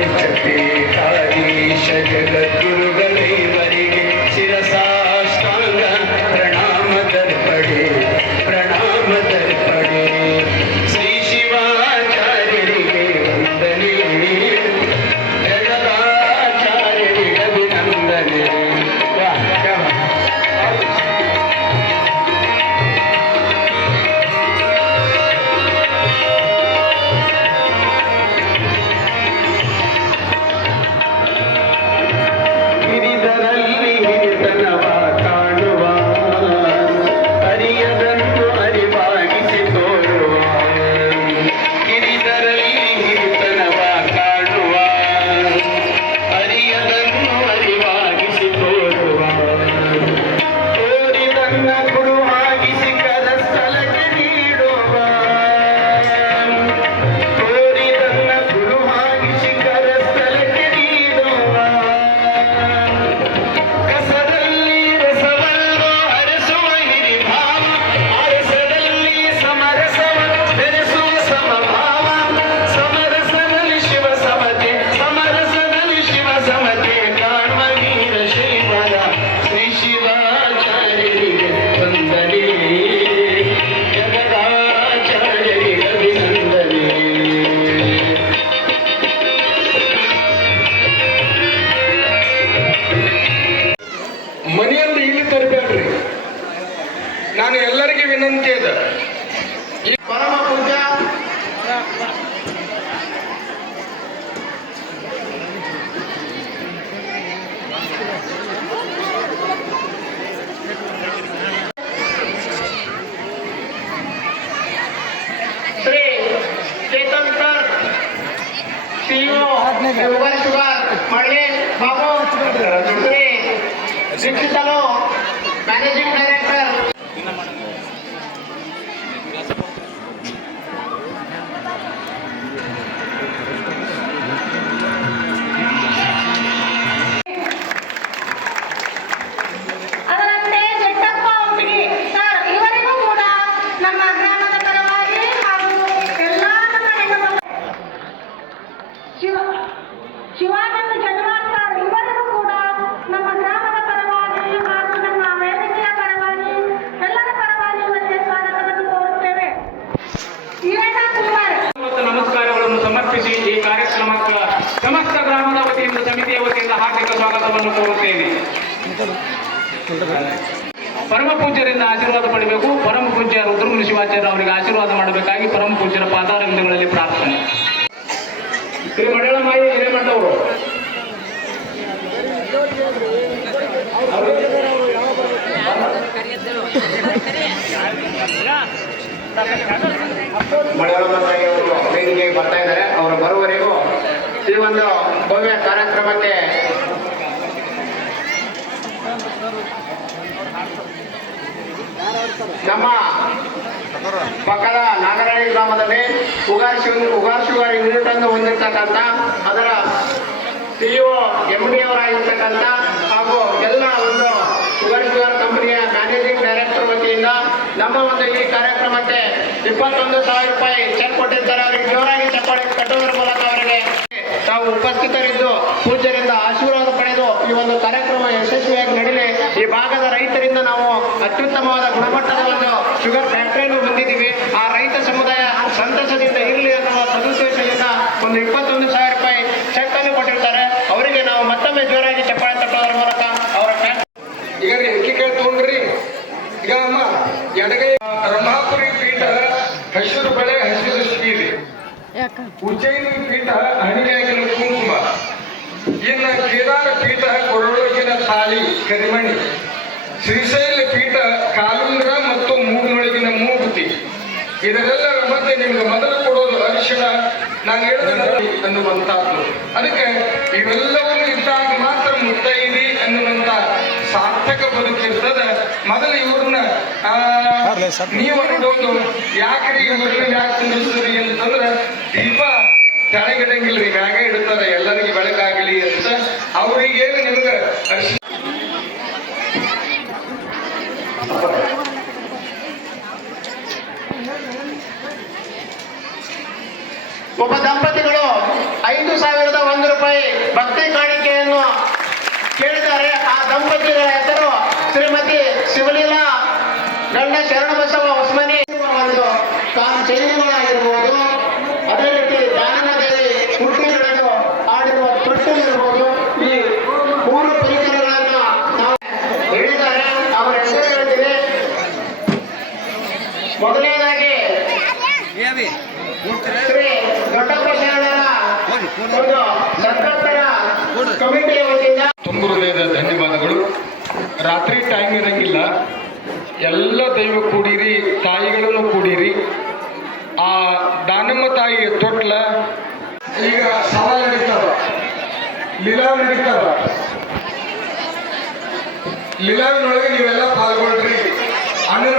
जगते तारीश जगत ಎಲ್ಲರಿಗೆ ವಿನಂತಿ ಅದ ಈ ಪರಮ ಪೂಜ್ಯ Shri Chetan sir CEO sugar sugar ಮಳ್ಳಿ Babu Shri Dikshitalu managing ವತಿಯಿಂದ ಹಾರ್ದಿಕ ಸ್ವಾಗತವನ್ನು ಕೋರುತ್ತೇನೆ. ಪರಮ ಪೂಜ್ಯರಿಂದ ಆಶೀರ್ವಾದ ಪಡೆಯಬೇಕು ಪರಮ ಪೂಜ್ಯ ರುದ್ರಮುನಿ ಶಿವಾಚಾರ್ಯ ಅವರಿಗೆ ಆಶೀರ್ವಾದ ಮಾಡಬೇಕಾಗಿ ಪರಮ ಪೂಜ್ಯರ ಪಾದಾರವಿಂದಗಳಲ್ಲಿ ಪ್ರಾರ್ಥನೆ. ಶ್ರೀ ಮಾಯಿ ಬರ್ತಾ ಇದ್ದಾರೆ. ಅವರು ಬರುವವರೆಗೂ ಈ ಒಂದು ಭವ್ಯ ಕಾರ್ಯಕ್ರಮಕ್ಕೆ ನಮ್ಮ ಪಕ್ಕದ ನಾಗರಹಳ್ಳಿ ಗ್ರಾಮದಲ್ಲಿ ಉಗಾರ್ ಶಿವ ಉಗಾರ್ ಶುಗರ್ ಯೂನಿಟ್ ಅನ್ನು ಹೊಂದಿರತಕ್ಕಂಥ ಅದರ ಸಿಇಒ ಎಂ ಡಿ ಅವರಾಗಿರ್ತಕ್ಕಂಥ ಹಾಗೂ ಎಲ್ಲ ಒಂದು ಉಗಾರ್ ಕಂಪನಿಯ ಮ್ಯಾನೇಜಿಂಗ್ ಡೈರೆಕ್ಟರ್ ವತಿಯಿಂದ ನಮ್ಮ ಒಂದು ಈ ಕಾರ್ಯಕ್ರಮಕ್ಕೆ ಇಪ್ಪತ್ತೊಂದು ಸಾವಿರ ರೂಪಾಯಿ ಚೆಕ್ ಕೊಟ್ಟಿದ್ದಾರೆ ಅವರಿಗೆ ಜೋರಾಗಿ ಚಪ್ಪಾಳೆ ಕಟ್ಟೋದ್ರ ತಾವು ಉಪಸ್ಥಿತರಿದ್ದು, ಪೂಜ್ಯರಿಂದ ಆಶೀರ್ವಾದ ಪಡೆದು ಈ ಒಂದು ಕಾರ್ಯಕ್ರಮ ಯಶಸ್ವಿಯಾಗಿ ನಡೀಲಿ. ಈ ಭಾಗದ ರೈತರಿಂದ ನಾವು ಅತ್ಯುತ್ತಮವಾದ ಗುಣಮಟ್ಟದ ಒಂದು ಶುಗರ್ ಫ್ಯಾಕ್ಟರಿಯನ್ನು ಹೊಂದಿದ್ದೀವಿ. ಆ ರೈತ ಸಮುದಾಯ ಸಂತಸದಿಂದ ಇರಲಿ ಅನ್ನುವ ಸದುದ್ದೇಶದಿಂದ ಒಂದು ಇಪ್ಪತ್ತೊಂದು ಸಾವಿರ ರೂಪಾಯಿ ಚೆಕ್ ಅನ್ನು ಕೊಟ್ಟಿರ್ತಾರೆ. ಅವರಿಗೆ ನಾವು ಮತ್ತೊಮ್ಮೆ ಜೋರಾಗಿ ಚಪ್ಪಾಳೆ ತಟ್ಟುವುದರ ಮೂಲಕ ಅವರ ಈಗ ರೀ ಕೇಳಿ ತಗೊಂಡ್ರಿ. ಈಗ ಅಮ್ಮ ಎಡಗೈ ಬ್ರಹ್ಮಾಪುರಿ ಪೀಠ ಹಸಿರು ಬಳೆ ಉಜ್ಜಯಿನಿ ಪೀಠ ಹಣಿಯಾಗಿನ ಕುಂಕುಮ. ಇನ್ನು ಕೇದಾರ ಪೀಠ ಕೊರಳೊಳಗಿನ ತಾಳಿ ಕರಿಮಣಿ. ಶ್ರೀಶೈಲ ಪೀಠ ಕಾಲುಂಗ್ರ ಮತ್ತು ಮೂಗಿನೊಳಗಿನ ಮೂಗುತಿ. ಇದರೆಲ್ಲ ಮತ್ತೆ ನಿಮ್ಗೆ ಮೊದಲು ಕೊಡೋದು ಅರಿಶಿಣ. ನಾನು ಹೇಳಿದ ಅನ್ನುವಂಥದ್ದು. ಅದಕ್ಕೆ ಇವೆಲ್ಲವನ್ನು ಇದ್ದಾಗ ಮಾತ್ರ ಮುತ್ತೈದಿ ಅನ್ನುವಂಥ ಸಾರ್ಥಕ ಬದುಕಿರ್ತದ. ಮೊದಲು ಇವ್ರನ್ನ ಆ, ನೀವು ನೋಡೋದು ಯಾಕ್ರಿ ಇವ್ರನ್ನ ಯಾಕೆ ಕುಂದಿಸ್ತೀರಿ ಅಂತಂದ್ರೆ ದೀಪ ಕೆಳಗಿಡಂಗಿಲ್ರಿ ಮ್ಯಾಗ ಇಡ್ತಾರೆ ಎಲ್ಲರಿಗೂ ಬೆಳಕಾಗಲಿ ಅಂತ ಅವ್ರಿಗೇನು ನಿಮ್ಗೆ ಒಬ್ಬ ದಂಪತಿಗಳು ಐದು ಸಾವಿರದ ಒಂದು ಭಕ್ತಿ ಕಾಣಿಕೆಯನ್ನು ಕೇಳಿದ್ದಾರೆ. ಆ ದಂಪತಿಗಳ ಹೆಸರು ಶ್ರೀಮತಿ ಶಿವಲೀಲಾ ಗಂಡ ಶರಣಬಸವ ಉಸ್ಮನಿ ಒಂದು ತಾನು ಚೈನಿಗಳಾಗಿರ್ಬೋದು ಅದೇ ರೀತಿ ದಾನಮದೇವಿ ದೇವಿ ಬೆಳೆದು ಆಡಿರುವ ತೊಟ್ಟು ಇರ್ಬೋದು ಈ ಮೂರು ಪರಿಕರಗಳನ್ನ ನಾವು ಹೇಳಿದ್ದಾರೆ. ಅವರ ಹೆಸರು ಹೇಳ್ತೀನಿ. ಮೊದಲನೇದಾಗಿ ಶ್ರೀ ದೊಡ್ಡಪ್ಪ ಶರಣರ ಒಂದು ಸಂತ್ರಸ್ತರ ಕಮಿಟಿಯ ವತಿಯಿಂದ ತುಂಬ ಹೃದಯದ ಧನ್ಯವಾದಗಳು ರಾತ್ರಿ ಟೈಮ್ ಇರಂಗಿಲ್ಲ. ಎಲ್ಲ ದೈವ ಕೂಡಿರಿ, ತಾಯಿಗಳನ್ನು ಕೂಡಿರಿ. ಆ ದಾನಮ್ಮ ತಾಯಿ ತೊಟ್ಲ, ಈಗ ಸವಾಲ ನಡೀತದ. ಲೀಲಾ ನಡೀತದ. ಲೀಲಾವಿನೊಳಗೆ ನೀವೆಲ್ಲ ಪಾಲ್ಗೊಳ್ರಿ. ಅಣ್ಣನ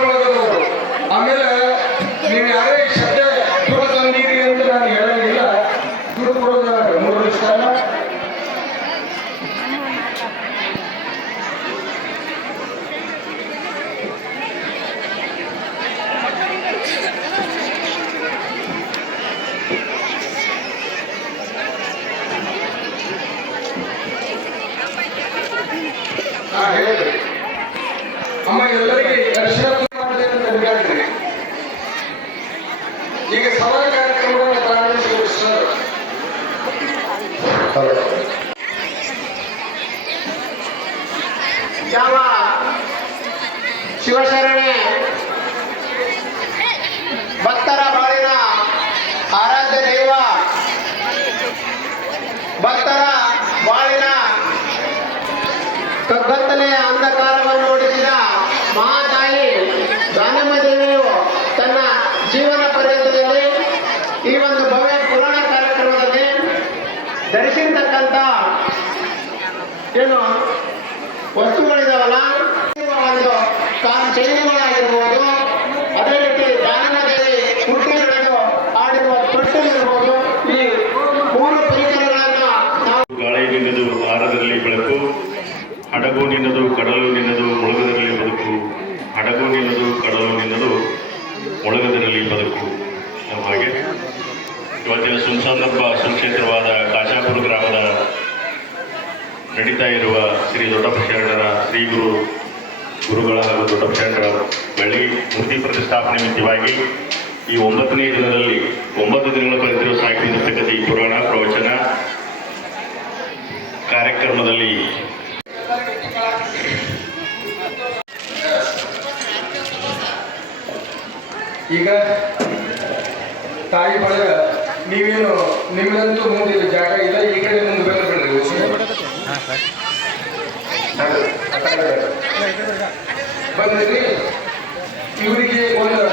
ಕಾನ್ ಅದೇ ರೀತಿ ದಾನಮದೇವಿ ಕುಟುಂಬಗಳನ್ನು ಆಡಿರುವ ತೊಟ್ಟು ಇರ್ಬೋದು ಈ ಮೂರು ಪರಿಕರಗಳನ್ನು ಗಾಳಿ ನಿನ್ನದು ಆರದಲ್ಲಿ ಬೆಳಕು ಹಡಗು ನಿನ್ನದು ಕಡಲು ನಿನ್ನದು ಮುಳುಗದರಲ್ಲಿ ಬದುಕು ಹಡಗು ನಿನ್ನದು ಕಡಲು ನಿನ್ನದು ಮುಳುಗದರಲ್ಲಿ ಬದುಕು ಹಾಗೆ. ಇವತ್ತಿನ ಸುಂಸಾನಪ್ಪ ಸುಕ್ಷೇತ್ರವಾದ ಕಾಶಾಪುರ ಗ್ರಾಮದ ನಡೀತಾ ಇರುವ ಶ್ರೀ ದೊಡ್ಡಪ್ಪ ಶರಣರ ಶ್ರೀ ಗುರು ಗುರುಗಳ ಹಾಗೂ ದೊಡ್ಡ ಶರಣರ ಬಳಿ ಮೂರ್ತಿ ಪ್ರತಿಷ್ಠಾಪನೆ ನಿಮಿತ್ತವಾಗಿ ಈ ಒಂಬತ್ತನೇ ದಿನದಲ್ಲಿ ಒಂಬತ್ತು ದಿನಗಳ ಕಲಿತಿರುವ ಸಾಹಿತ್ಯ ಈ ಪುರಾಣ ಪ್ರವಚನ ಕಾರ್ಯಕ್ರಮದಲ್ಲಿ ಈಗ ತಾಯಿ ಬಳಗ ನೀವೇನು ನಿಮ್ಮದಂತೂ ಮುಂದಿಲ್ಲ ಜಾಗ ಇಲ್ಲ, ಈ ಕಡೆ ಮುಂದೆ ಬಂದ್ಬಿಡ್ರಿ ಬಂದಿರಿ ಇವರಿಗೆ ಒಂದು